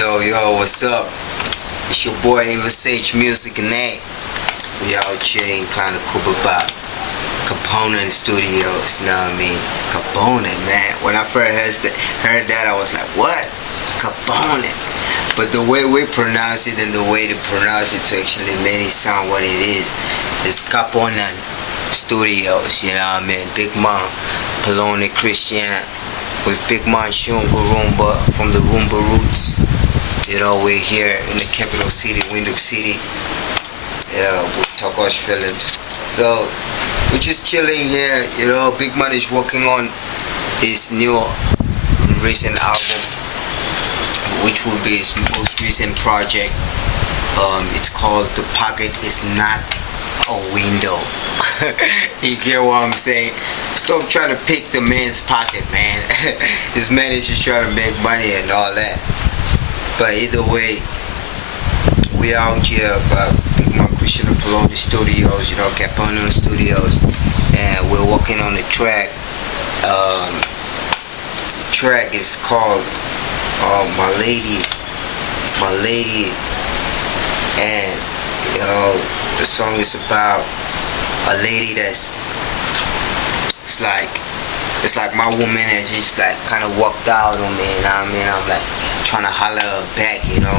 Yo, what's up? It's your boy Sage Music and that. We out here in kind of Cuba Component Studios, you know what I mean? Component, man. When I first heard that, I was like, what? Component. But the way we pronounce it and the way they pronounce it to actually make it sound what it is Component Studios, you know what I mean? Big Man, Poloni Christian, with Big Man Shunga Rumba from the Rumba roots. You know, we're here in the capital city, Windhoek City, with Tokosh Films. So we're just chilling here. You know, Big Man is working on his new recent album, which will be his most recent project. It's called The Pocket Is Not a Window. You get what I'm saying? Stop trying to pick the man's pocket, man. This man is just trying to make money and all that. But either way, we out here about Big Man Christian Poloni Studios, you know, Component Studios, and we're working on the track. The track is called My Lady, and you know, the song is about a lady that's it's like my woman that just like kind of walked out on me, you know what I mean? I'm like trying to holler her back, you know,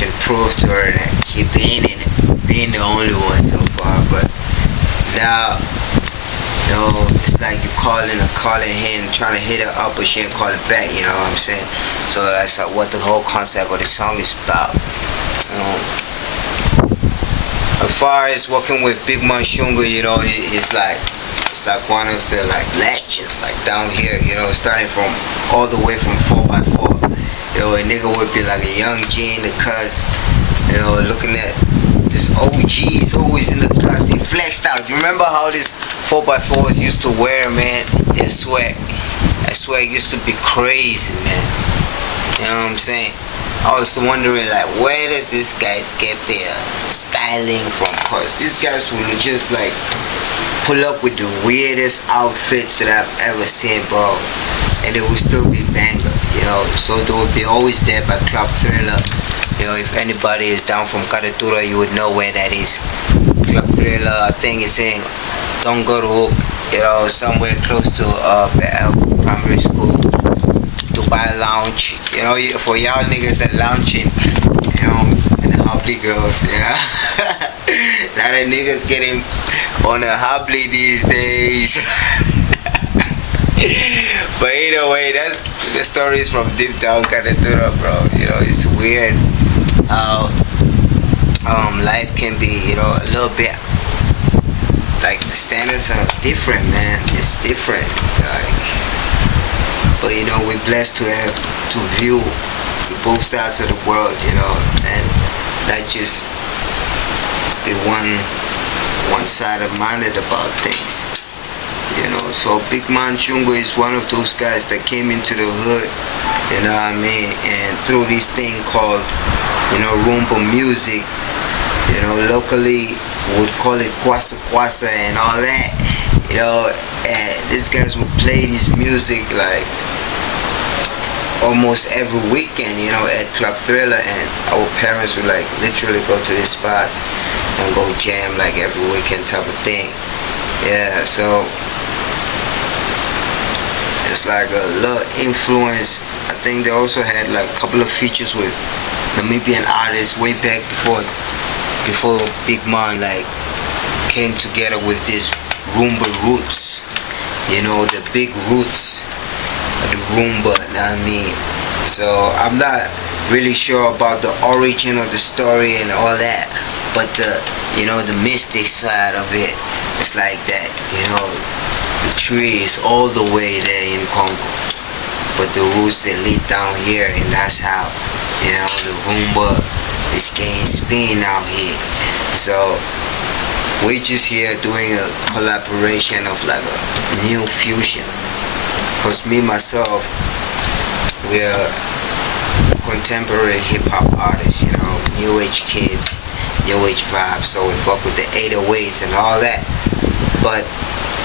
to prove to her that she being the only one so far. But now, you know, it's like you calling her and trying to hit her up, but she ain't calling back, you know what I'm saying? So that's like what the whole concept of the song is about. As far as working with Big Man Shunga, you know, it's like one of the like legends, like down here, you know, starting from all the way from 4x4. You know, a nigga would be like a young G in the cuz, you know, looking at this OG is always in the class, he flexed out. You remember how this 4x4s used to wear, man? Their swag. That swag used to be crazy, man. You know what I'm saying? I was wondering, like, where does these guys get their styling from? Cause these guys will just like pull up with the weirdest outfits that I've ever seen, bro, and it will still be banger, you know. So they will be always there by Club Thriller. You know, if anybody is down from Karatura, you would know where that is. Club Thriller, I think it's in Tongarhook, you know, somewhere close to primary school. Dubai Lounge, you know, for y'all niggas that lounging, you know, and the hobbly girls, you know. Now the niggas getting on the hobbly these days. But either way, that's the stories from deep down Karatura, bro. You know, it's weird how life can be, you know, a little bit like the standards are different, man. It's different, like. But you know, we're blessed to have to view the both sides of the world, you know, and not just be one-sided minded about things, you know. So Big Man Shunga is one of those guys that came into the hood, you know what I mean, and through this thing called, you know, Rumba music, you know, locally would call it Kwasa Kwasa and all that, you know. And these guys would play this music like almost every weekend, you know, at Club Thriller, and our parents would like literally go to these spots and go jam like every weekend type of thing. Yeah, so it's like a little influence. I think they also had like a couple of features with Namibian artists way back before Big Man like came together with this Rumba roots, you know, the big roots of the Rumba, you know what I mean? So I'm not really sure about the origin of the story and all that, but the, you know, the mystic side of it, it's like that, you know, the tree is all the way there in Congo, but the roots they lead down here, and that's how, you know, the Rumba is getting spin out here. So we're just here doing a collaboration of like a new fusion. Cause me myself, we're contemporary hip hop artists, you know, new age kids, new age vibes. So we fuck with the 808s and all that. But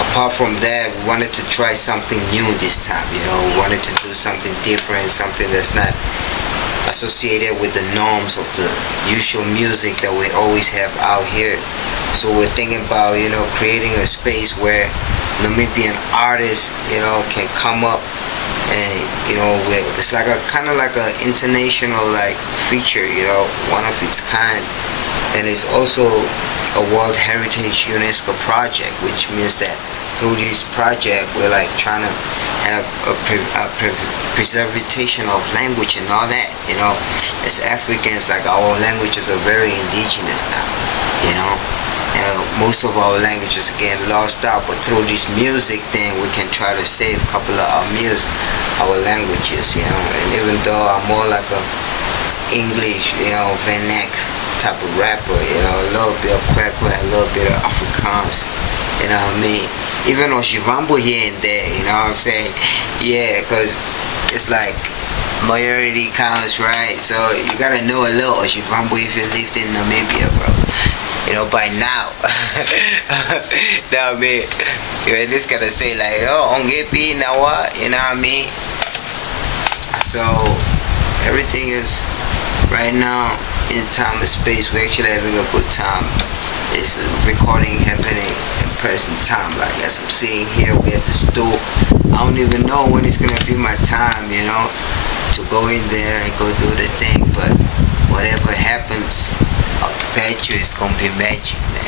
apart from that, we wanted to try something new this time, you know. We wanted to do something different, something that's not associated with the norms of the usual music that we always have out here. So we're thinking about, creating a space where Namibian artists, can come up and, it's like a kind of like an international like feature, one of its kind. And it's also a World Heritage UNESCO project, which means that through this project we're like trying to have a preservation of language and all that. As Africans, like our languages are very indigenous now. Most of our languages are getting lost out, but through this music thing we can try to save a couple of our languages. And even though I'm more like a English, vernac type of rapper, a little bit of Kwekwe, a little bit of Afrikaans, you know what I mean? Even on Shivambo here and there, you know what I'm saying? Yeah, because it's like majority counts, right? So you gotta know a little Shivambo if you lived in Namibia, bro. By now. Now, I mean, you at least gotta say like, oh, ongepi now what? You know what I mean? So everything is right now in time and space. We're actually having a good time. It's recording happening in present time. Like as I'm sitting here, we're at the store. I don't even know when it's gonna be my time, to go in there and go do the thing. But whatever happens, I bet you it's gonna be magic, man.